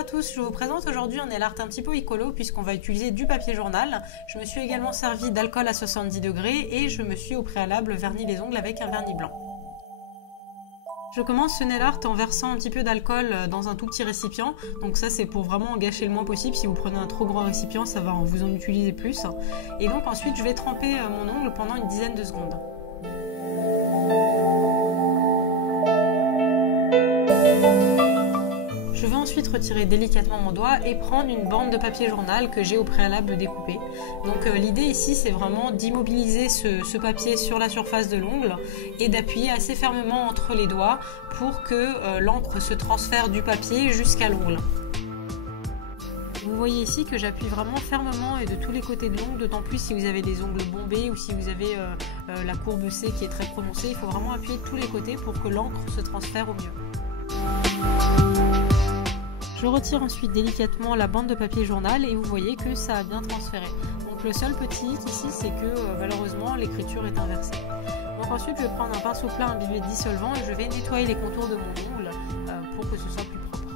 à tous, je vous présente aujourd'hui un nail art un petit peu écolo puisqu'on va utiliser du papier journal. Je me suis également servi d'alcool à 70 degrés et je me suis au préalable verni les ongles avec un vernis blanc. Je commence ce nail art en versant un petit peu d'alcool dans un tout petit récipient. Donc ça c'est pour vraiment en gâcher le moins possible. Si vous prenez un trop grand récipient, ça va vous en utiliser plus. Et donc ensuite je vais tremper mon ongle pendant une dizaine de secondes. Je vais ensuite retirer délicatement mon doigt et prendre une bande de papier journal que j'ai au préalable découpée. Donc l'idée ici c'est vraiment d'immobiliser ce papier sur la surface de l'ongle et d'appuyer assez fermement entre les doigts pour que l'encre se transfère du papier jusqu'à l'ongle. Vous voyez ici que j'appuie vraiment fermement et de tous les côtés de l'ongle, d'autant plus si vous avez des ongles bombés ou si vous avez la courbe C qui est très prononcée. Il faut vraiment appuyer de tous les côtés pour que l'encre se transfère au mieux. Je retire ensuite délicatement la bande de papier journal et vous voyez que ça a bien transféré. Donc le seul petit hic ici c'est que malheureusement l'écriture est inversée. Donc ensuite je vais prendre un pinceau plat imbibé de dissolvant et je vais nettoyer les contours de mon ongle pour que ce soit plus propre.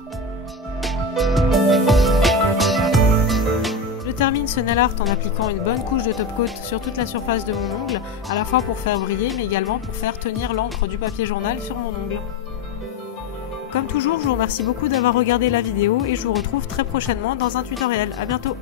Je termine ce nail art en appliquant une bonne couche de top coat sur toute la surface de mon ongle, à la fois pour faire briller mais également pour faire tenir l'encre du papier journal sur mon ongle. Comme toujours, je vous remercie beaucoup d'avoir regardé la vidéo et je vous retrouve très prochainement dans un tutoriel. À bientôt!